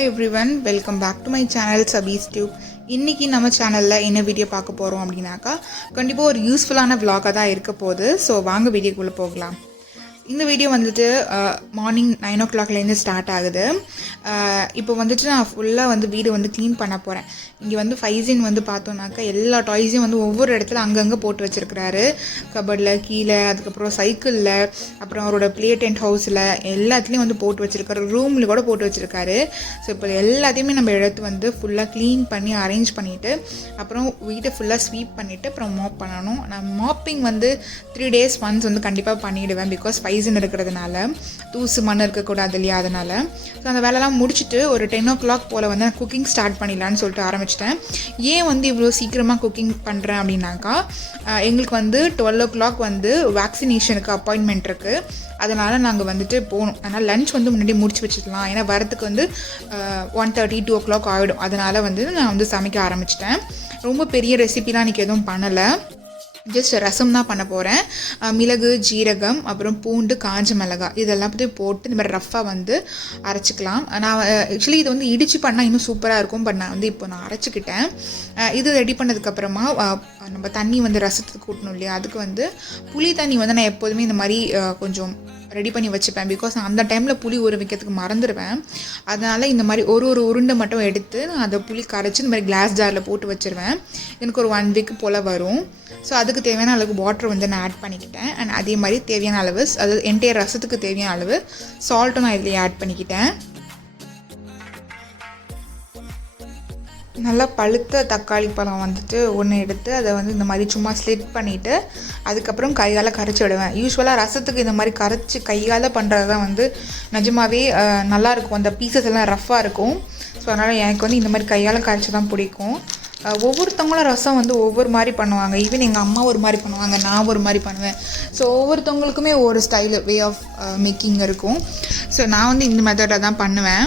Hi everyone, welcome back to my channel Sabis Tube. இன்னைக்கு நம்ம சேனல்ல என்ன வீடியோ பார்க்க போறோம் அப்படினாக்கா கண்டிப்பா ஒரு யூஸ்ஃபுல்லான vlog-ஆ தான் இருக்க போகுது. சோ வாங்க வீடியோக்குள்ள போகலாம். இந்த வீடியோ வந்துட்டு மார்னிங் 9 o'clockலேருந்து ஸ்டார்ட் ஆகுது. இப்போ வந்துட்டு நான் ஃபுல்லாக வந்து வீடு வந்து க்ளீன் பண்ண போகிறேன். இங்கே வந்து ஃபைசின் வந்து பார்த்தோன்னாக்கா எல்லா டாய்ஸையும் வந்து ஒவ்வொரு இடத்துல அங்கங்கே போட்டு வச்சுருக்கிறாரு. கபர்டில் கீழே, அதுக்கப்புறம் சைக்கிளில், அப்புறம் அவரோட ப்ளே டென்ட் ஹவுஸில் எல்லாத்துலேயும் வந்து போட்டு வச்சுருக்காரு. ரூமில் கூட போட்டு வச்சுருக்காரு. ஸோ இப்போ எல்லாத்தையுமே நம்ம எடுத்து வந்து ஃபுல்லாக க்ளீன் பண்ணி அரேஞ்ச் பண்ணிவிட்டு அப்புறம் வீட்டை ஃபுல்லாக ஸ்வீப் பண்ணிவிட்டு அப்புறம் மாப் பண்ணணும். நான் மாப்பிங் வந்து 3 days once வந்து கண்டிப்பாக பண்ணிவிடுவேன். பிகாஸ் ஃபைசின் இருக்கிறதுனால தூசு மண் இருக்கக்கூடாது இல்லையா, அதனால். ஸோ அந்த வேலைலாம் முடிச்சுட்டு ஒரு 10 o'clock போல் வந்து நான் குக்கிங் ஸ்டார்ட் பண்ணிடலான்னு சொல்லிட்டு ஆரம்பிச்சிட்டேன். ஏன் வந்து இவ்வளோ சீக்கிரமாக குக்கிங் பண்ணுறேன் அப்படின்னாக்கா எங்களுக்கு வந்து 12 o'clock வந்து வேக்சினேஷனுக்கு அப்பாயின்மெண்ட் இருக்குது. அதனால் நாங்கள் வந்துட்டு போகணும். அதனால் லன்ச் வந்து முன்னாடி முடிச்சு வச்சுக்கலாம். ஏன்னா வரத்துக்கு வந்து 1:30 2 o'clock ஆகிடும். அதனால் வந்து நான் வந்து சமைக்க ஆரம்பிச்சிட்டேன். ரொம்ப பெரிய ரெசிபிலாம் இன்றைக்கி எதுவும் பண்ணலை. ஜஸ்ட் ரசம் தான் பண்ண போகிறேன். மிளகு, ஜீரகம், அப்புறம் பூண்டு, காஞ்ச மிளகாய் இதெல்லாம் பற்றி போட்டு இந்த மாதிரி ரஃப்பாக வந்து அரைச்சிக்கலாம். நான் ஆக்சுவலி இது வந்து இடித்து பண்ணால் இன்னும் சூப்பராக இருக்கும். பட் நான் வந்து இப்போ நான் அரைச்சிக்கிட்டேன். இது ரெடி பண்ணதுக்கப்புறமா நம்ம தண்ணி வந்து ரசத்துக்கு ஊட்டணும் இல்லையா, அதுக்கு வந்து புளி தண்ணி வந்து நான் எப்போதுமே இந்த மாதிரி கொஞ்சம் ரெடி பண்ணி வச்சுப்பேன். பிகாஸ் நான் அந்த டைமில் புளி ஊற வைக்கிறதுக்கு மறந்துடுவேன். அதனால் இந்த மாதிரி ஒரு உருண்டை மட்டும் எடுத்து நான் அதை புளி கரைச்சி இந்த மாதிரி கிளாஸ் ஜாரில் போட்டு வச்சுருவேன். எனக்கு ஒரு 1 week போல் வரும். ஸோ அதுக்கு தேவையான அளவுக்கு வாட்டர் வந்து நான் ஆட் பண்ணிக்கிட்டேன். அண்ட் அதே மாதிரி தேவையான அளவு, அதாவது என்டையர் ரசத்துக்கு தேவையான அளவு சால்ட்டும் நான் இதுலேயே ஆட் பண்ணிக்கிட்டேன். நல்லா பழுத்த தக்காளி பழம் வந்துட்டு ஒன்று எடுத்து அதை வந்து இந்த மாதிரி சும்மா ஸ்லிட் பண்ணிவிட்டு அதுக்கப்புறம் கையால் கரைச்சி விடுவேன். யூஸ்வலாக ரசத்துக்கு இந்த மாதிரி கரைச்சி கையால் பண்ணுறது தான் வந்து நிஜமாகவே நல்லாயிருக்கும். அந்த பீசஸ் எல்லாம் ரஃப்பாக இருக்கும். ஸோ அதனால் எனக்கு வந்து இந்த மாதிரி கையால் கரைச்சி தான் பிடிக்கும். ஒவ்வொருத்தவங்களும் ரசம் வந்து ஒவ்வொரு மாதிரி பண்ணுவாங்க. ஈவன் எங்கள் அம்மா ஒரு மாதிரி பண்ணுவாங்க, நான் ஒரு மாதிரி பண்ணுவேன். ஸோ ஒவ்வொருத்தவங்களுக்குமே ஒரு ஸ்டைல், வே ஆஃப் மேக்கிங் இருக்கும். ஸோ நான் வந்து இந்த மெத்தடில் தான் பண்ணுவேன்.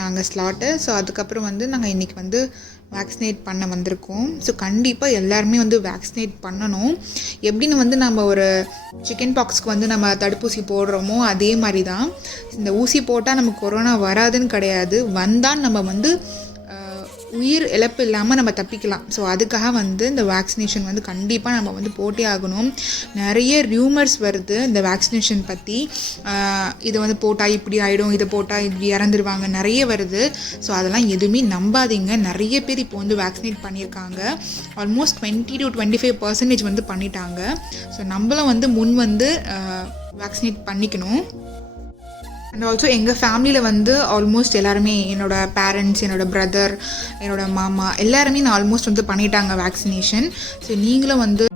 நாங்கள் ஸ்லாட்டு. ஸோ அதுக்கப்புறம் வந்து நாங்கள் இன்றைக்கி வந்து வேக்சினேட் பண்ண வந்திருக்கோம். ஸோ கண்டிப்பாக எல்லாருமே வந்து வேக்சினேட் பண்ணணும். எப்படின்னு வந்து நம்ம ஒரு சிக்கன் பாக்ஸ்க்கு வந்து நம்ம தடுப்பூசி போடுறோமோ அதே மாதிரி தான் இந்த ஊசி போட்டால் நமக்கு கொரோனா வராதுன்னு கிடையாது. வந்தால் நம்ம வந்து உயிர் இழப்பு இல்லாமல் நம்ம தப்பிக்கலாம். ஸோ அதுக்காக வந்து இந்த வேக்சினேஷன் வந்து கண்டிப்பாக நம்ம வந்து போட்டே ஆகணும். நிறைய ரியூமர்ஸ் வருது இந்த வேக்சினேஷன் பற்றி. இதை வந்து போட்டால் இப்படி ஆகிடும், இதை போட்டால் இப்படி இறந்துருவாங்க, நிறைய வருது. ஸோ அதெல்லாம் எதுவுமே நம்பாதீங்க. நிறைய பேர் இப்போ வந்து வேக்சினேட் பண்ணியிருக்காங்க. ஆல்மோஸ்ட் 20 to 25% வந்து பண்ணிட்டாங்க. ஸோ நம்மளும் வந்து முன் வந்து வேக்சினேட் பண்ணிக்கணும். அண்ட் ஆல்சோ எங்கள் ஃபேமிலியில் வந்து ஆல்மோஸ்ட் எல்லாருமே, என்னோடய பேரண்ட்ஸ், என்னோடய பிரதர், என்னோடய மாமா எல்லாருமே நான் ஆல்மோஸ்ட் வந்து பண்ணிட்டாங்க வேக்சினேஷன். ஸோ நீங்களும் வந்து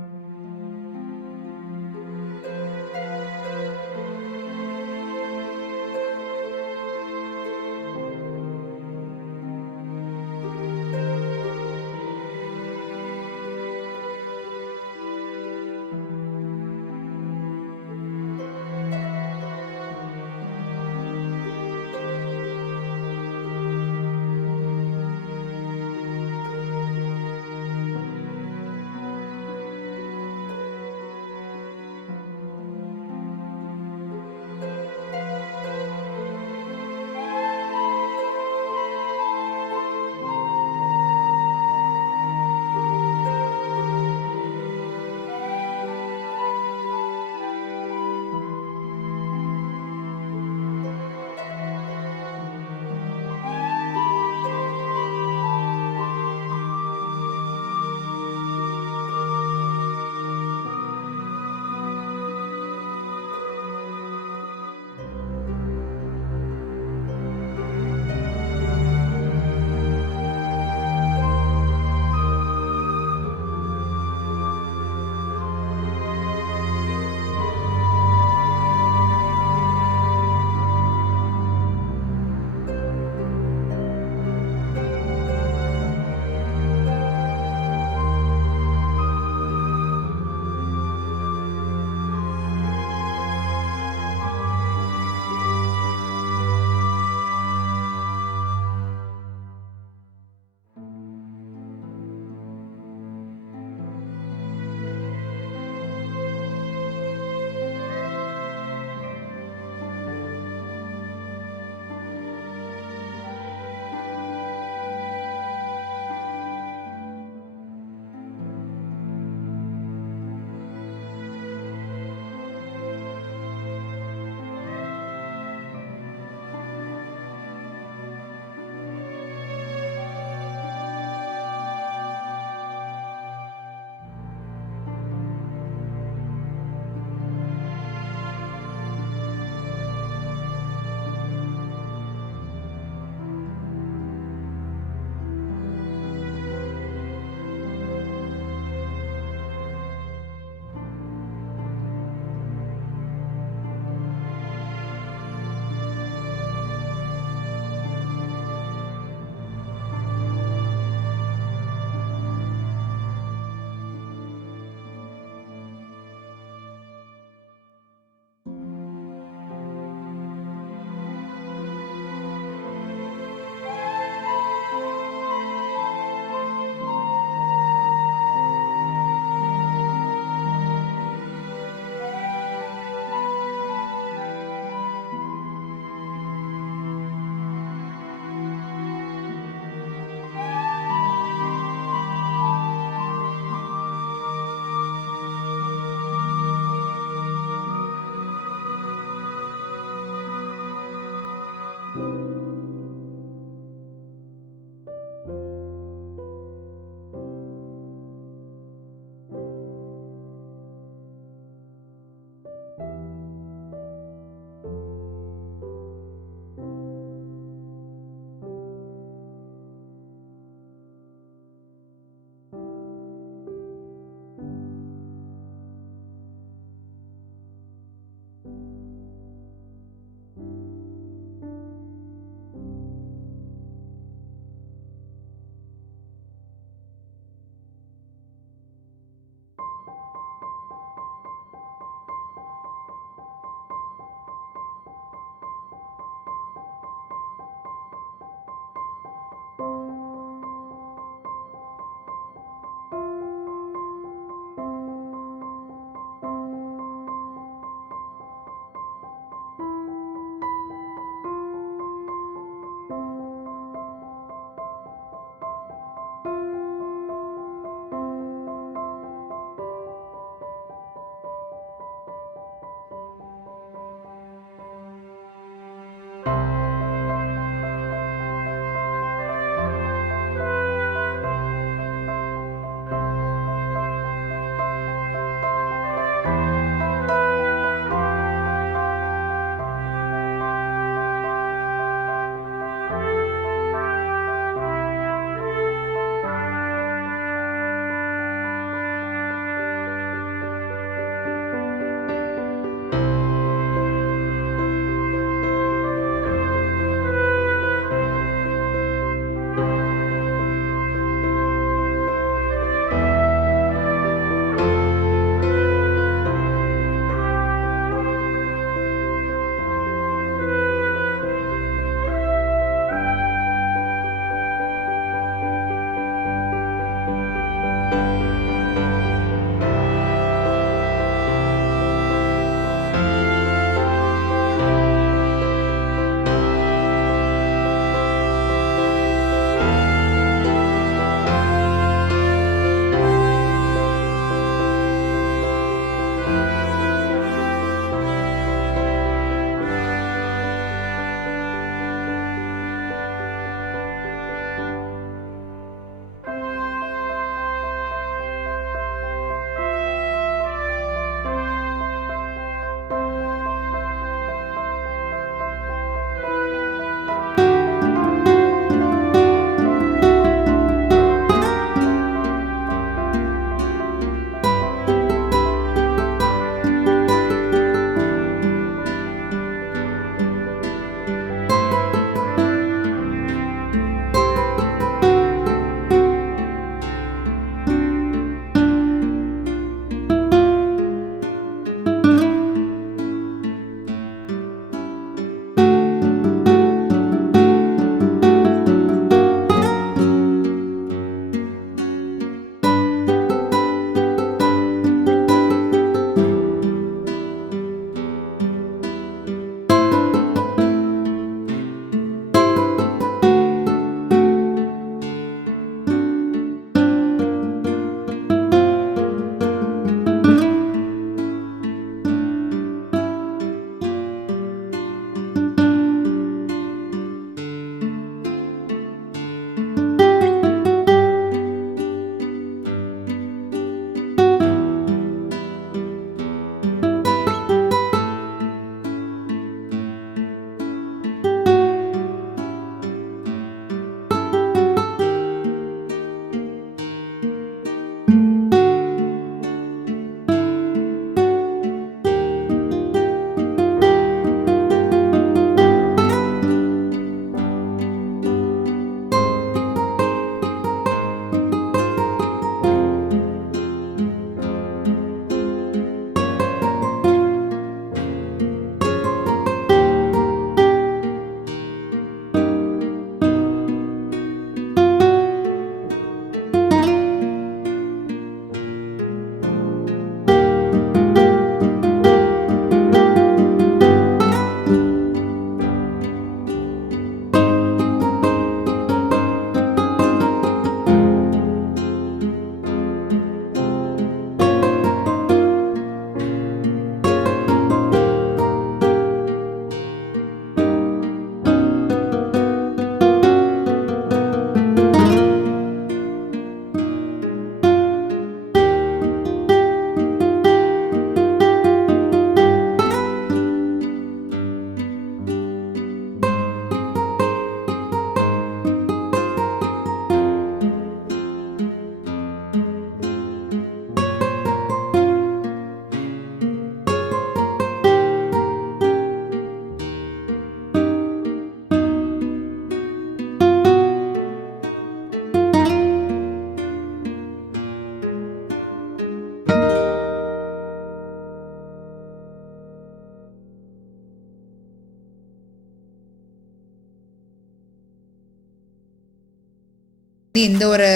எந்த ஒரு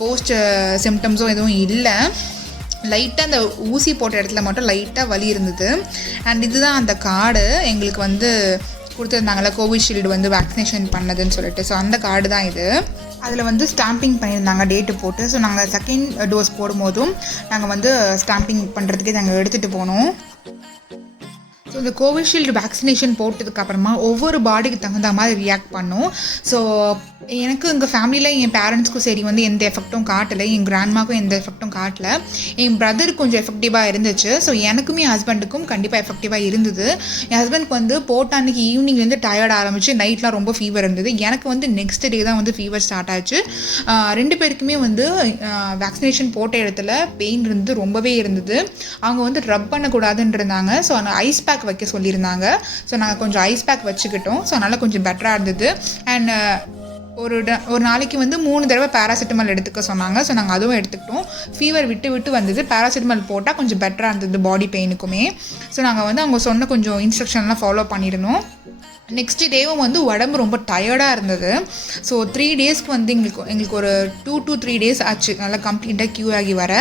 போஸ்ட் சிம்டம்ஸும் எதுவும் இல்லை. லைட்டாக அந்த ஊசி போட்ட இடத்துல மட்டும் லைட்டாக வலி இருந்தது. அண்ட் இதுதான் அந்த கார்டு எங்களுக்கு வந்து கொடுத்துருந்தாங்களே கோவிஷீல்டு வந்து வேக்சினேஷன் பண்ணதுன்னு சொல்லிட்டு. ஸோ அந்த கார்டு தான் இது. அதில் வந்து ஸ்டாம்பிங் பண்ணியிருந்தாங்க டேட்டு போட்டு. ஸோ நாங்கள் செகண்ட் டோஸ் போடும்போதும் நாங்கள் வந்து ஸ்டாம்பிங் பண்ணுறதுக்கே நாங்கள் எடுத்துகிட்டு போனோம். ஸோ இந்த கோவிஷீல்டு வேக்சினேஷன் போட்டதுக்கப்புறமா ஒவ்வொரு பாடிக்கு தகுந்த மாதிரி ரியாக்ட் பண்ணோம். ஸோ எனக்கு எங்கள் ஃபேமிலியில் என் பேரண்ட்ஸ்க்கும் சரி வந்து எந்த எஃபெக்ட்டும் காட்டலை, என் கிராண்ட்மாக்கும் எந்த எஃபெக்ட்டும் காட்டலை. என் பிரதருக்கு கொஞ்சம் எஃபெக்டிவாக இருந்துச்சு. ஸோ எனக்குமே ஹஸ்பண்டுக்கும் கண்டிப்பாக எஃபெக்டிவாக இருந்தது. என் ஹஸ்பண்டுக்கு வந்து போட்ட அன்றைக்கி ஈவினிங்லேருந்து டயர்ட் ஆரம்பிச்சு நைட்லாம் ரொம்ப ஃபீவர் இருந்தது. எனக்கு வந்து நெக்ஸ்ட் டே தான் வந்து ஃபீவர் ஸ்டார்ட் ஆச்சு. 2 பேருக்குமே வந்து வேக்சினேஷன் போட்ட இடத்துல பெயின் இருந்து ரொம்பவே இருந்தது. அவங்க வந்து ரப் பண்ணக்கூடாதுன்னு இருந்தாங்க. ஸோ அந்த ஐஸ் பேக் வைக்க சொல்லியிருந்தாங்க. ஸோ நாங்கள் கொஞ்சம் ஐஸ் பேக் வச்சுக்கிட்டோம். ஸோ அதனால் கொஞ்சம் பெட்டராக இருந்தது. அண்ட் ஒரு நாளைக்கு வந்து 3 தடவை பேராசிட்டமால் எடுத்துக்க சொன்னாங்க. ஸோ நாங்கள் அதுவும் எடுத்துக்கிட்டோம். ஃபீவர் விட்டு வந்தது. பேராசிட்டமால் போட்டால் கொஞ்சம் பெட்டராக இருந்தது பாடி பெயினுக்குமே. ஸோ நாங்கள் வந்து அவங்க சொன்ன கொஞ்சம் இன்ஸ்ட்ரக்ஷன்லாம் ஃபாலோ பண்ணிடணும். நெக்ஸ்ட் டேவும் வந்து உடம்பு ரொம்ப டயர்டாக இருந்தது. ஸோ 3 டேஸ்க்கு வந்து எங்களுக்கு ஒரு 2 to 3 டேஸ் ஆச்சு நல்லா கம்ப்ளீட்டாக க்யூர் ஆகி வர.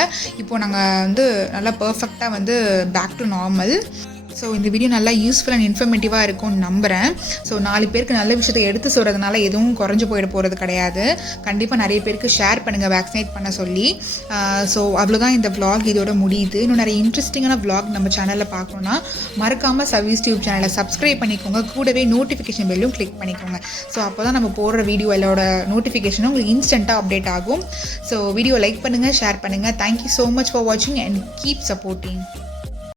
இப்போது நாங்கள் வந்து நல்லா பர்ஃபெக்டாக வந்து பேக் டு நார்மல். ஸோ இந்த வீடியோ நல்லா யூஸ்ஃபுல் அண்ட் இன்ஃபர்மேட்டிவாக இருக்கும்னு நம்புகிறேன். ஸோ 4 பேருக்கு நல்ல விஷயத்தை எடுத்து சொல்கிறதுனால எதுவும் குறைஞ்சி போயிட போகிறது கிடையாது. கண்டிப்பாக நிறைய பேருக்கு ஷேர் பண்ணுங்கள் வேக்சினேட் பண்ண சொல்லி. ஸோ அவ்வளோதான் இந்த vlog இதோட முடியுது. இன்னும் நிறைய இன்ட்ரெஸ்டிங்கான vlog நம்ம சேனலில் பார்க்கணுன்னா மறக்காமல் சர்வீஸ் டியூப் சேனலை சப்ஸ்கிரைப் பண்ணிக்கோங்க. கூடவே நோட்டிஃபிகேஷன் பெல்லும் கிளிக் பண்ணிக்கோங்க. ஸோ அப்போ தான் நம்ம போடுற வீடியோவோட நோட்டிஃபிகேஷனும் உங்களுக்கு இன்ஸ்டண்ட்டாக அப்டேட் ஆகும். ஸோ வீடியோ லைக் பண்ணுங்கள், ஷேர் பண்ணுங்கள். தேங்க்யூ ஸோ மச் ஃபார் வாட்சிங் அண்ட் கீப் சப்போர்ட்டிங்.